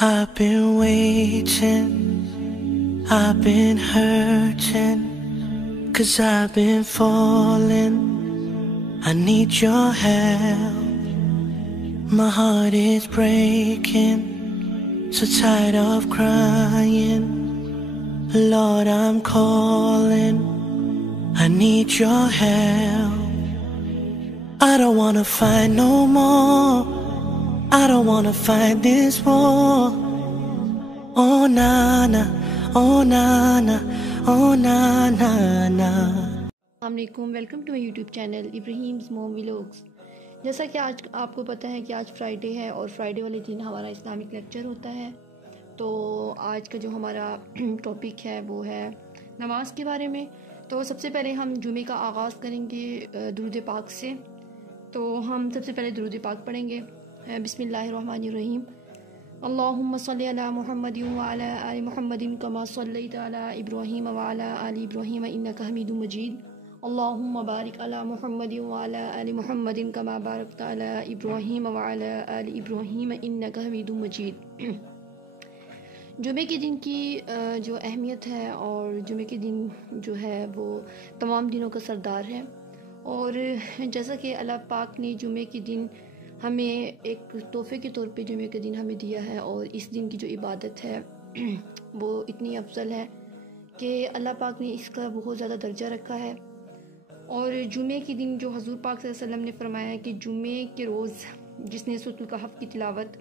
I've been waiting, I've been hurting, 'cause I've been falling. I need your help. My heart is breaking, so tired of crying. Lord, I'm calling, I need your help. I don't wanna fight no more, I don't wanna fight this war. Oh na na, oh na na, oh na na na. السلام علیکم، welcome to my YouTube channel Ibrahim's mom vlogs. جیسا کہ آج آپ کو پتہ ہے کہ آج فرائیڈے ہے اور فرائیڈے والے دن ہمارا اسلامک لیکچر ہوتا ہے۔ تو آج کا جو ہمارا ٹاپک ہے وہ ہے نماز کے بارے میں۔ تو سب سے پہلے ہم جمعے کا آغاز کریں گے درود پاک سے۔ تو ہم سب سے پہلے درود پاک پڑھیں گے۔ بسم اللہ الرحمن الرحیم۔ اللہم صلی علی محمد وعلی آل محمد کما صلیت علی ابراہیم وعلی آل ابراہیم انک حمید مجید۔ اللہم بارک علی محمد وعلی آل محمد کما بارکت علی ابراہیم وعلی آل ابراہیم انک حمید مجید۔ جمعے کے دن کی جو اہمیت ہے، اور جمعے کے دن جو ہے وہ تمام دنوں کا سردار ہے، اور جیسا کہ اللہ پاک نے جمعے کے دن ہمیں ایک تحفے کے طور پہ جمعے کا دن ہمیں دیا ہے، اور اس دن کی جو عبادت ہے وہ اتنی افضل ہے کہ اللہ پاک نے اس کا بہت زیادہ درجہ رکھا ہے۔ اور جمعے کے دن جو حضور پاک صلی اللہ علیہ وسلم نے فرمایا ہے کہ جمعے کے روز جس نے سورۃ الکہف کی تلاوت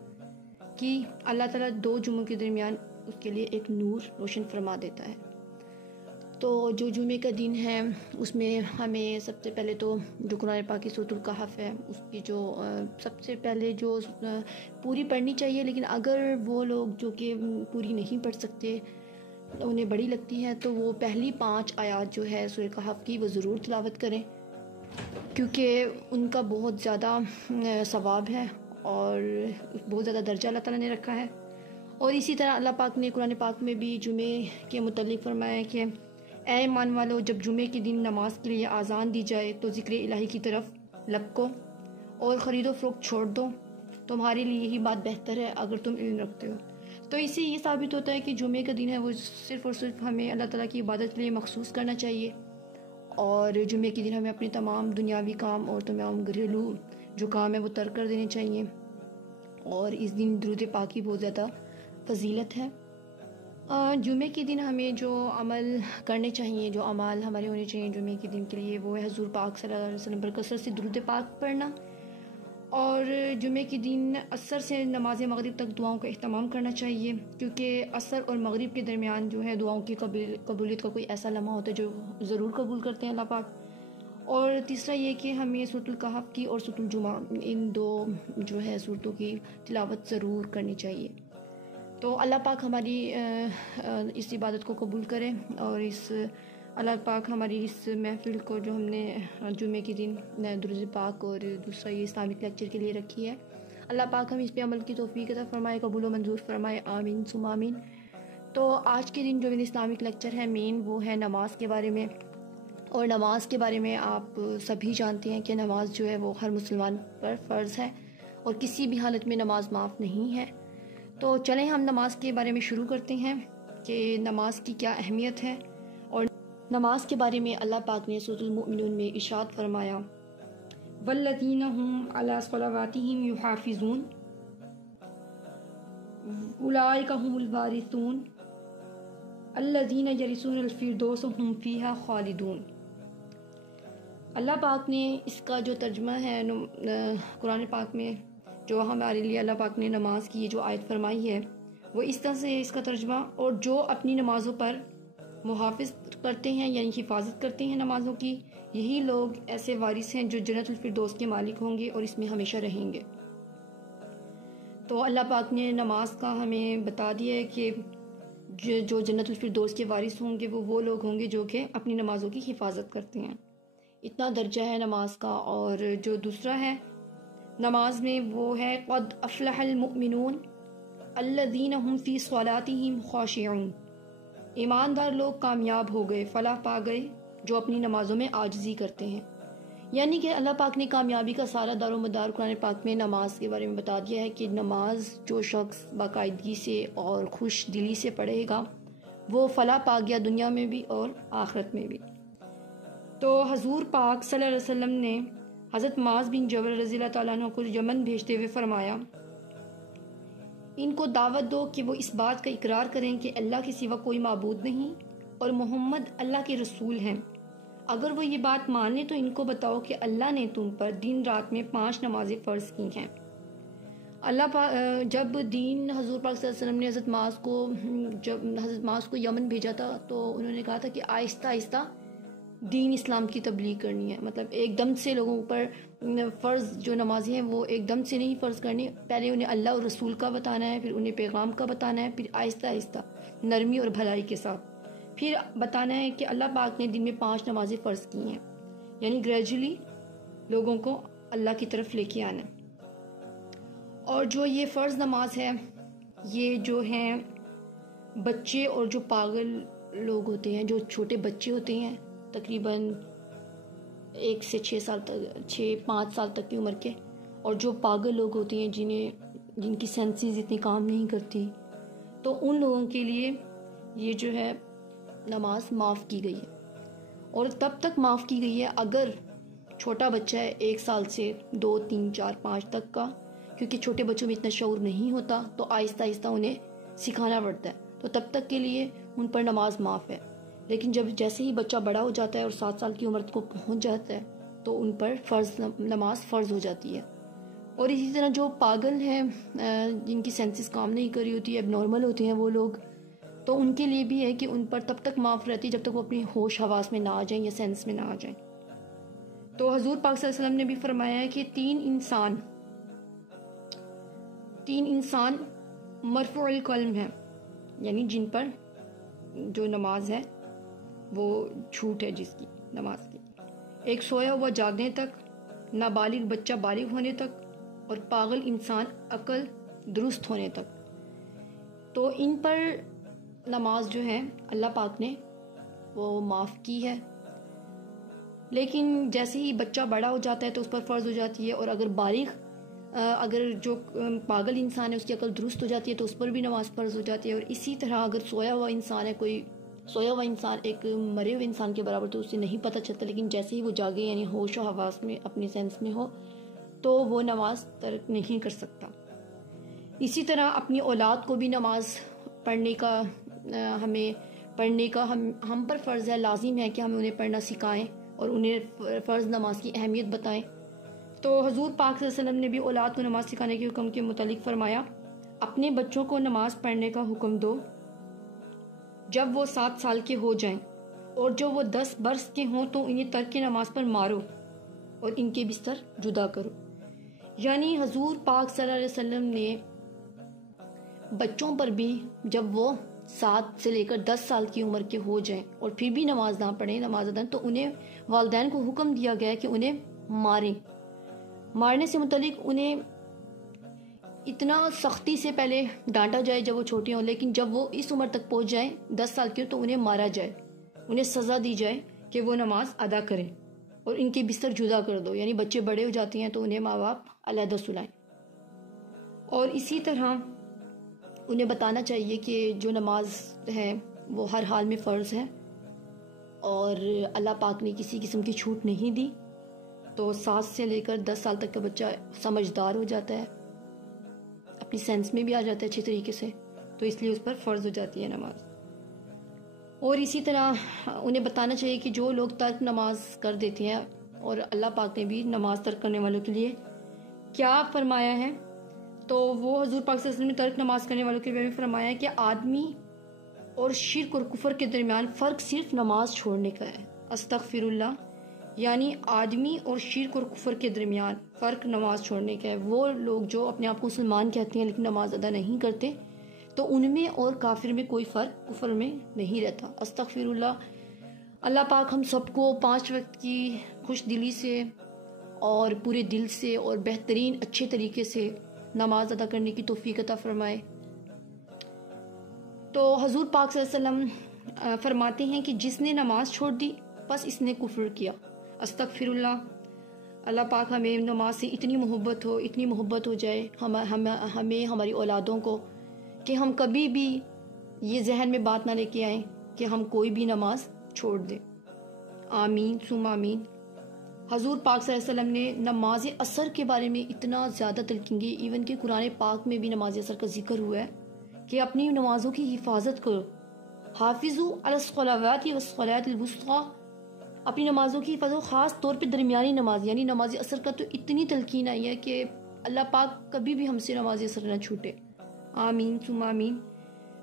کی، اللہ تعالیٰ 2 جمعوں کے درمیان اس کے لیے ایک نور روشن فرما دیتا ہے۔ تو جو جمعے کا دن ہے اس میں ہمیں سب سے پہلے تو جو قرآن پاک کی سورۃ الکہف ہے اس کی جو سب سے پہلے جو پوری پڑھنی چاہیے، لیکن اگر وہ لوگ جو کہ پوری نہیں پڑھ سکتے، انہیں بڑی لگتی ہے، تو وہ پہلی 5 آیات جو ہے سورۃ الکہف کی وہ ضرور تلاوت کریں، کیونکہ ان کا بہت زیادہ ثواب ہے اور بہت زیادہ درجہ اللہ تعالیٰ نے رکھا ہے۔ اور اسی طرح اللہ پاک نے قرآن پاک میں بھی جمعے کے متعلق فرمایا ہے کہ اے ایمان والو، جب جمعے کے دن نماز کے لیے آذان دی جائے تو ذکر الہی کی طرف لپکو اور خرید و فروخت چھوڑ دو، تمہارے لیے یہی بات بہتر ہے اگر تم علم رکھتے ہو۔ تو اس سے یہ ثابت ہوتا ہے کہ جمعے کا دن ہے وہ صرف اور صرف ہمیں اللہ تعالیٰ کی عبادت کے لیے مخصوص کرنا چاہیے، اور جمعے کے دن ہمیں اپنے تمام دنیاوی کام اور تمام گھریلو جو کام ہے وہ ترک کر دینے چاہیے، اور اس دن درود پاک کی بہت زیادہ فضیلت ہے۔ جمعے کے دن ہمیں جو عمل کرنے چاہیے، جو اعمال ہمارے ہونے چاہیے جمعے کے دن کے لیے، وہ ہے حضور پاک صلی اللہ علیہ وسلم پر کثرت سے درود پاک پڑھنا، اور جمعے کے دن عصر سے نماز مغرب تک دعاؤں کا اہتمام کرنا چاہیے، کیونکہ عصر اور مغرب کے درمیان جو ہے دعاؤں کی قبولیت کا کوئی ایسا لمحہ ہوتا ہے جو ضرور قبول کرتے ہیں اللہ پاک۔ اور تیسرا یہ کہ ہمیں سورۃ الکہف کی اور سورۃ الجمعہ، ان 2 جو ہے سورتوں کی تلاوت ضرور کرنی چاہیے۔ تو اللہ پاک ہماری اس عبادت کو قبول کرے، اور اللہ پاک ہماری اس محفل کو جو ہم نے جمعے کے دن درود پاک اور دوسرا یہ اسلامک لیکچر کے لیے رکھی ہے، اللہ پاک ہم اس پہ عمل کی توفیق عطا فرمائے، قبول و منظور فرمائے، آمین ثم آمین۔ تو آج کے دن جو میرا اسلامک لیکچر ہے مین وہ ہے نماز کے بارے میں، اور نماز کے بارے میں آپ سبھی جانتے ہیں کہ نماز جو ہے وہ ہر مسلمان پر فرض ہے، اور کسی بھی حالت میں نماز معاف نہیں ہے۔ تو چلیں ہم نماز کے بارے میں شروع کرتے ہیں کہ نماز کی کیا اہمیت ہے۔ اور نماز کے بارے میں اللہ پاک نے سورۃ المؤمنون میں ارشاد فرمایا، والذین هم علی صلواتہم یحافظون اولئک هم الوارثون الذین یرثون الفردوس هم فیہا خالدون۔ اللہ پاک نے اس کا جو ترجمہ ہے قرآن پاک میں، جو ہمارے لیے اللہ پاک نے نماز کی جو آیت فرمائی ہے، وہ اس طرح سے اس کا ترجمہ، اور جو اپنی نمازوں پر محافظ کرتے ہیں یعنی حفاظت کرتے ہیں نمازوں کی، یہی لوگ ایسے وارث ہیں جو جنت الفردوس کے مالک ہوں گے اور اس میں ہمیشہ رہیں گے۔ تو اللہ پاک نے نماز کا ہمیں بتا دیا ہے کہ جو جنت الفردوس کے وارث ہوں گے وہ لوگ ہوں گے جو کہ اپنی نمازوں کی حفاظت کرتے ہیں۔ اتنا درجہ ہے نماز کا۔ اور جو دوسرا ہے نماز میں وہ ہے قد افلح المؤمنون الذین هم فی صلاتہم خاشعون۔ ایماندار لوگ کامیاب ہو گئے، فلاح پا گئے جو اپنی نمازوں میں عاجزی کرتے ہیں، یعنی کہ اللہ پاک نے کامیابی کا سارا دار و مدار قرآن پاک میں نماز کے بارے میں بتا دیا ہے کہ نماز جو شخص باقاعدگی سے اور خوش دلی سے پڑھے گا وہ فلاح پا گیا دنیا میں بھی اور آخرت میں بھی۔ تو حضور پاک صلی اللہ علیہ وسلم نے حضرت معاذ بن جبل رضی اللہ تعالیٰ عنہ کو یمن بھیجتے ہوئے فرمایا، ان کو دعوت دو کہ وہ اس بات کا اقرار کریں کہ اللہ کے سوا کوئی معبود نہیں اور محمد اللہ کے رسول ہیں۔ اگر وہ یہ بات مان لیں تو ان کو بتاؤ کہ اللہ نے تم پر دن رات میں 5 نمازیں فرض کی ہیں۔ جب حضور پاک صلی اللہ علیہ وسلم نے حضرت معاذ کو یمن بھیجا تھا تو انہوں نے کہا تھا کہ آہستہ آہستہ دین اسلام کی تبلیغ کرنی ہے، مطلب ایک دم سے لوگوں پر فرض جو نمازیں ہیں وہ ایک دم سے نہیں فرض کرنی، پہلے انہیں اللہ اور رسول کا بتانا ہے، پھر انہیں پیغام کا بتانا ہے، پھر آہستہ آہستہ نرمی اور بھلائی کے ساتھ پھر بتانا ہے کہ اللہ پاک نے دن میں 5 نمازیں فرض کی ہیں، یعنی گریجولی لوگوں کو اللہ کی طرف لے کے آنا ہے۔ اور جو یہ فرض نماز ہے یہ جو ہیں بچے اور جو پاگل لوگ ہوتے ہیں، جو چھوٹے بچے ہوتے ہیں تقریباً 1 سے 5 سال تک کی عمر کے، اور جو پاگل لوگ ہوتے ہیں جن کی سینسز اتنی کام نہیں کرتی، تو ان لوگوں کے لیے یہ جو ہے نماز معاف کی گئی ہے۔ اور تب تک معاف کی گئی ہے اگر چھوٹا بچہ ہے 1 سال سے 2 3 4 5 تک کا، کیونکہ چھوٹے بچوں میں اتنا شعور نہیں ہوتا تو آہستہ آہستہ انہیں سکھانا پڑتا ہے، تو تب تک کے لیے ان پر نماز معاف ہے۔ لیکن جیسے ہی بچہ بڑا ہو جاتا ہے اور 7 سال کی عمر کو پہنچ جاتا ہے تو ان پر نماز فرض ہو جاتی ہے۔ اور اسی طرح جو پاگل ہیں جن کی سینسز کام نہیں کر رہی ہوتی، اب نارمل ہوتے ہیں وہ لوگ، تو ان کے لیے بھی ہے کہ ان پر تب تک معاف رہتی ہے جب تک وہ اپنی ہوش حواس میں نہ آ جائیں یا سینس میں نہ آ جائیں۔ تو حضور پاک صلی اللہ علیہ وسلم نے بھی فرمایا ہے کہ 3 انسان مرفوع القلم ہیں، یعنی جن پر جو نماز ہے وہ چھوٹ ہے جس کی نماز کی، ایک سویا ہوا جاگنے تک، نابالغ بچہ بالغ ہونے تک، اور پاگل انسان عقل درست ہونے تک۔ تو ان پر نماز جو ہے اللہ پاک نے وہ معاف کی ہے، لیکن جیسے ہی بچہ بڑا ہو جاتا ہے تو اس پر فرض ہو جاتی ہے، اور اگر جو پاگل انسان ہے اس کی عقل درست ہو جاتی ہے تو اس پر بھی نماز فرض ہو جاتی ہے۔ اور اسی طرح اگر سویا ہوا انسان ایک مرے ہوئے انسان کے برابر تو اسے نہیں پتہ چلتا، لیکن جیسے ہی وہ جاگے یعنی ہوش و حواس میں اپنی سینس میں ہو تو وہ نماز ترک نہیں کر سکتا۔ اسی طرح اپنی اولاد کو بھی نماز پڑھنے کا ہم پر فرض ہے، لازم ہے کہ ہم انہیں پڑھنا سکھائیں اور انہیں فرض نماز کی اہمیت بتائیں۔ تو حضور پاک صلی اللہ علیہ وسلم نے بھی اولاد کو نماز سکھانے کے حکم کے متعلق فرمایا، اپنے بچوں کو نماز پڑھنے کا حکم دو جب وہ 7 سال کے ہو جائیں، اور جو وہ 10 برس کے ہوں تو انہیں ترک نماز پر مارو اور ان کے بستر جدا کرو۔ یعنی حضور پاک صلی اللہ علیہ وسلم نے بچوں پر بھی جب وہ 7 سے لے کر 10 سال کی عمر کے ہو جائیں اور پھر بھی نماز نہ پڑھیں نماز ادا، تو انہیں والدین کو حکم دیا گیا ہے کہ انہیں ماریں۔ مارنے سے متعلق انہیں اتنا سختی سے پہلے ڈانٹا جائے جب وہ چھوٹے ہوں، لیکن جب وہ اس عمر تک پہنچ جائیں 10 سال کی تو انہیں مارا جائے، انہیں سزا دی جائے کہ وہ نماز ادا کریں اور ان کے بستر جدا کر دو، یعنی بچے بڑے ہو جاتے ہیں تو انہیں ماں باپ علیحدہ سلائیں۔ اور اسی طرح انہیں بتانا چاہیے کہ جو نماز ہے وہ ہر حال میں فرض ہے اور اللہ پاک نے کسی قسم کی چھوٹ نہیں دی۔ تو 7 سے لے کر 10 سال تک کا بچہ سمجھدار ہو جاتا ہے، اپنی سینس میں بھی آ جاتا ہے اچھی طریقے سے، تو اس لیے اس پر فرض ہو جاتی ہے نماز۔ اور اسی طرح انہیں بتانا چاہیے کہ جو لوگ ترک نماز کر دیتے ہیں، اور اللہ پاک نے بھی نماز ترک کرنے والوں کے لیے کیا فرمایا ہے، تو وہ حضور پاک صلی اللہ علیہ وسلم نے ترک نماز کرنے والوں کے بارے میں فرمایا ہے کہ آدمی اور شرک اور کفر کے درمیان فرق صرف نماز چھوڑنے کا ہے۔ استغفر اللہ، یعنی آدمی اور شرک اور کفر کے درمیان فرق نماز چھوڑنے کا ہے۔ وہ لوگ جو اپنے آپ کو مسلمان کہتے ہیں لیکن نماز ادا نہیں کرتے، تو ان میں اور کافر میں کوئی فرق کفر میں نہیں رہتا۔ استغفر اللہ۔ اللہ پاک ہم سب کو 5 وقت کی خوش دلی سے اور پورے دل سے اور بہترین اچھے طریقے سے نماز ادا کرنے کی توفیق عطا فرمائے۔ تو حضور پاک صلی اللہ علیہ وسلم فرماتے ہیں کہ جس نے نماز چھوڑ دی بس اس نے کفر کیا۔ استغفر اللہ۔ اللہ پاک ہمیں نماز سے اتنی محبت ہو جائے ہمیں ہماری اولادوں کو کہ ہم کبھی بھی یہ ذہن میں بات نہ لے کے آئیں کہ ہم کوئی بھی نماز چھوڑ دیں. آمین ثم آمین. حضور پاک صلی اللہ علیہ وسلم نے نماز اثر کے بارے میں اتنا زیادہ تلقین کی، ایون کہ قرآن پاک میں بھی نماز اثر کا ذکر ہوا ہے کہ اپنی نمازوں کی حفاظت کرو. حافظوا علی الصلوات والصلاۃ الوسطی، اپنی نمازوں کی حفاظت، خاص طور پہ درمیانی نماز یعنی نماز اثر کا تو اتنی تلقین آئی ہے کہ اللہ پاک کبھی بھی ہم سے نماز اثر نہ چھوٹے. آمین ثم آمین.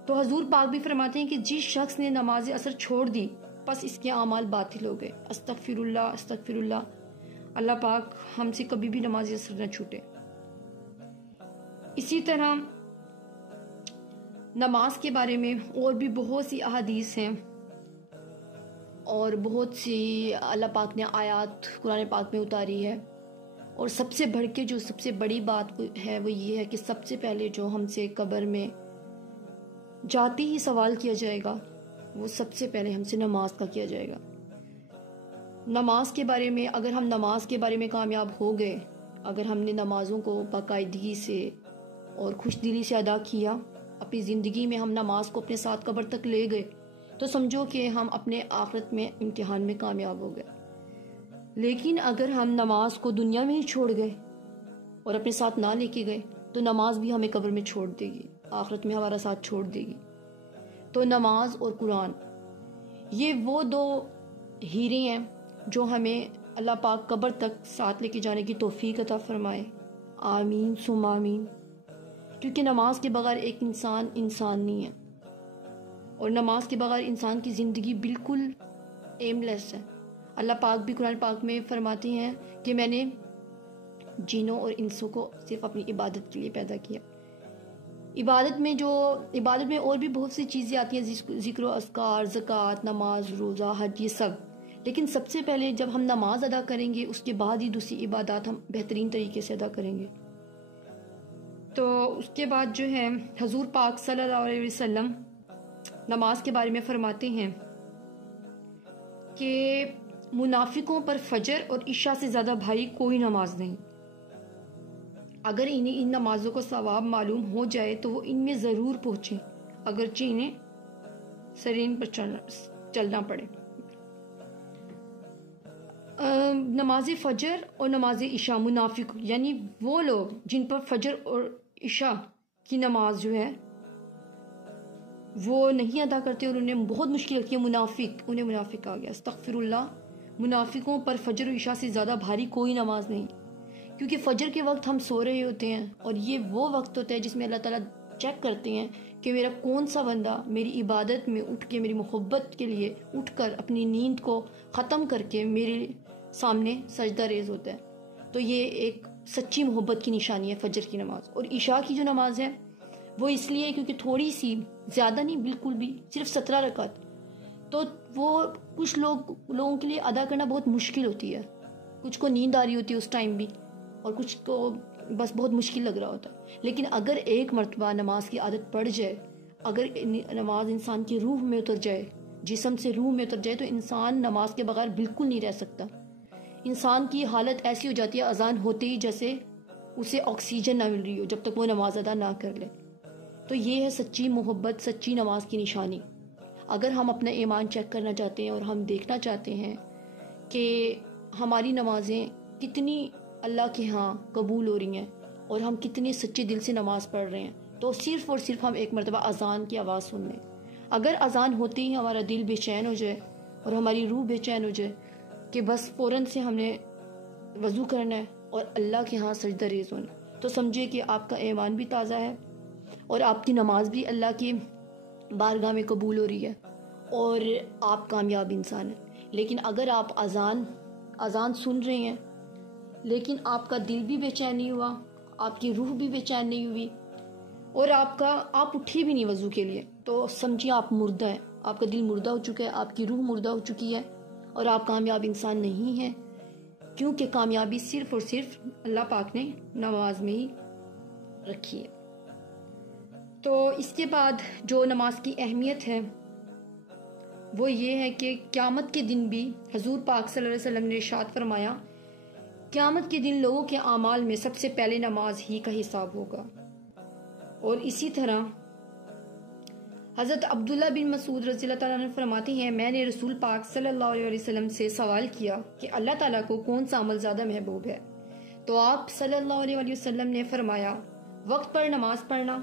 تو حضور پاک بھی فرماتے ہیں کہ جس شخص نے نماز اثر چھوڑ دی بس اس کے اعمال باطل ہو گئے. استغفر اللہ استغفر اللہ. اللہ پاک ہم سے کبھی بھی نماز اثر نہ چھوٹے. اسی طرح نماز کے بارے میں اور بھی بہت سی احادیث ہیں اور بہت سی اللہ پاک نے آیات قرآن پاک میں اتاری ہے. اور سب سے بڑھ کے جو سب سے بڑی بات ہے وہ یہ ہے کہ سب سے پہلے جو ہم سے قبر میں جاتے ہی سوال کیا جائے گا وہ سب سے پہلے ہم سے نماز کا کیا جائے گا. نماز کے بارے میں اگر ہم نماز کے بارے میں کامیاب ہو گئے، اگر ہم نے نمازوں کو باقاعدگی سے اور خوش دلی سے ادا کیا، اپنی زندگی میں ہم نماز کو اپنے ساتھ قبر تک لے گئے، تو سمجھو کہ ہم اپنے آخرت میں امتحان میں کامیاب ہو گئے. لیکن اگر ہم نماز کو دنیا میں ہی چھوڑ گئے اور اپنے ساتھ نہ لے کے گئے تو نماز بھی ہمیں قبر میں چھوڑ دے گی، آخرت میں ہمارا ساتھ چھوڑ دے گی. تو نماز اور قرآن یہ وہ دو ہیرے ہیں جو ہمیں اللہ پاک قبر تک ساتھ لے کے جانے کی توفیق عطا فرمائے. آمین ثم آمین. کیونکہ نماز کے بغیر ایک انسان نہیں ہے، اور نماز کے بغیر انسان کی زندگی بالکل ایم لیس ہے. اللہ پاک بھی قرآن پاک میں فرماتے ہیں کہ میں نے جنوں اور انسوں کو صرف اپنی عبادت کے لیے پیدا کیا. عبادت میں اور بھی بہت سی چیزیں آتی ہیں، ذکر و اذکار، زکوٰۃ، نماز، روزہ، حج، یہ سب. لیکن سب سے پہلے جب ہم نماز ادا کریں گے اس کے بعد ہی دوسری عبادات ہم بہترین طریقے سے ادا کریں گے. تو اس کے بعد جو ہے حضور پاک صلی اللہ علیہ وسلم نماز کے بارے میں فرماتے ہیں کہ منافقوں پر فجر اور عشاء سے زیادہ بھاری کوئی نماز نہیں. اگر انہیں ان نمازوں کو ثواب معلوم ہو جائے تو وہ ان میں ضرور پہنچیں، اگرچہ انہیں سرین پر چلنا پڑے. نماز فجر اور نماز عشاء، منافق یعنی وہ لوگ جن پر فجر اور عشاء کی نماز جو ہے وہ نہیں ادا کرتے اور انہیں بہت مشکل لگتی ہے، انہیں منافق آ گیا. استغفر اللہ. منافقوں پر فجر و عشاء سے زیادہ بھاری کوئی نماز نہیں، کیونکہ فجر کے وقت ہم سو رہے ہوتے ہیں اور یہ وہ وقت ہوتا ہے جس میں اللہ تعالیٰ چیک کرتے ہیں کہ میرا کون سا بندہ میری عبادت میں اٹھ کے، میری محبت کے لیے اٹھ کر اپنی نیند کو ختم کر کے میرے سامنے سجدہ ریز ہوتا ہے. تو یہ ایک سچی محبت کی نشانی ہے فجر کی نماز. اور عشاء کی جو نماز ہے وہ اس لیے کیونکہ تھوڑی سی، زیادہ نہیں بالکل بھی، صرف 17 رکعت، تو وہ کچھ لوگوں کے لیے ادا کرنا بہت مشکل ہوتی ہے. کچھ کو نیند آ رہی ہوتی ہے اس ٹائم بھی اور کچھ کو بس بہت مشکل لگ رہا ہوتا ہے. لیکن اگر ایک مرتبہ نماز کی عادت پڑ جائے، اگر نماز انسان کی روح میں اتر جائے، جسم سے روح میں اتر جائے، تو انسان نماز کے بغیر بالکل نہیں رہ سکتا. انسان کی حالت ایسی ہو جاتی ہے اذان ہوتے ہی جیسے اسے آکسیجن نہ مل رہی ہو جب تک وہ نماز ادا نہ کر لے. تو یہ ہے سچی محبت، سچی نماز کی نشانی. اگر ہم اپنا ایمان چیک کرنا چاہتے ہیں اور ہم دیکھنا چاہتے ہیں کہ ہماری نمازیں کتنی اللہ کے ہاں قبول ہو رہی ہیں اور ہم کتنے سچے دل سے نماز پڑھ رہے ہیں، تو صرف اور صرف ہم ایک مرتبہ اذان کی آواز سن لیں. اگر اذان ہوتے ہی ہمارا دل بے چین ہو جائے اور ہماری روح بے چین ہو جائے کہ بس فوراً سے ہم نے وضو کرنا ہے اور اللہ کے ہاں سجدہ ریز ہونا، تو سمجھے کہ آپ کا ایمان بھی تازہ ہے اور آپ کی نماز بھی اللہ کی بارگاہ میں قبول ہو رہی ہے اور آپ کامیاب انسان ہیں. لیکن اگر آپ اذان سن رہے ہیں لیکن آپ کا دل بھی بے چین نہیں ہوا، آپ کی روح بھی بے چین نہیں ہوئی اور آپ اٹھے بھی نہیں وضو کے لیے، تو سمجھیے آپ مردہ ہیں. آپ کا دل مردہ ہو چکا ہے، آپ کی روح مردہ ہو چکی ہے اور آپ کامیاب انسان نہیں ہیں، کیونکہ کامیابی صرف اور صرف اللہ پاک نے نماز میں ہی رکھی ہے. تو اس کے بعد جو نماز کی اہمیت ہے وہ یہ ہے کہ قیامت کے دن بھی حضور پاک صلی اللہ علیہ وسلم نے ارشاد فرمایا قیامت کے دن لوگوں کے اعمال میں سب سے پہلے نماز ہی کا حساب ہوگا۔ اور اسی طرح حضرت عبداللہ بن مسعود رضی اللہ تعالیٰ عنہ فرماتے ہیں میں نے رسول پاک صلی اللہ علیہ وسلم سے سوال کیا کہ اللہ تعالیٰ کو کون سا عمل زیادہ محبوب ہے؟ تو آپ صلی اللہ علیہ وسلم نے فرمایا وقت پر نماز پڑھنا۔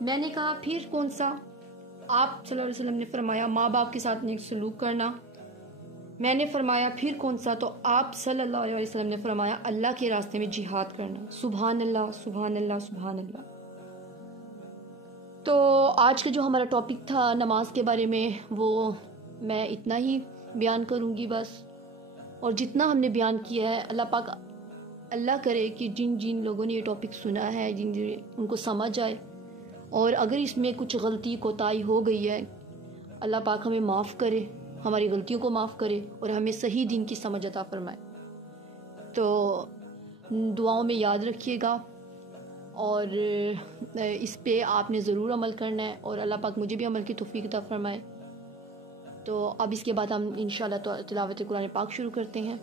میں نے کہا پھر کون سا؟ آپ صلی اللہ علیہ وسلم نے فرمایا ماں باپ کے ساتھ نیک سلوک کرنا۔ میں نے فرمایا پھر کون سا؟ تو آپ صلی اللہ علیہ وسلم نے فرمایا اللہ کے راستے میں جہاد کرنا۔ سبحان اللہ سبحان اللہ سبحان اللہ۔ تو آج کا جو ہمارا ٹاپک تھا نماز کے بارے میں وہ میں اتنا ہی بیان کروں گی بس، اور جتنا ہم نے بیان کیا ہے اللہ کرے کہ جن جن لوگوں نے یہ ٹاپک سنا ہے ان کو سمجھ آئے، اور اگر اس میں کچھ غلطی کوتاہی ہو گئی ہے اللہ پاک ہمیں معاف کرے، ہماری غلطیوں کو معاف کرے اور ہمیں صحیح دین کی سمجھ عطا فرمائے۔ تو دعاؤں میں یاد رکھیے گا، اور اس پہ آپ نے ضرور عمل کرنا ہے، اور اللہ پاک مجھے بھی عمل کی توفیق عطا فرمائے۔ تو اب اس کے بعد ہم انشاءاللہ تلاوت قرآن پاک شروع کرتے ہیں۔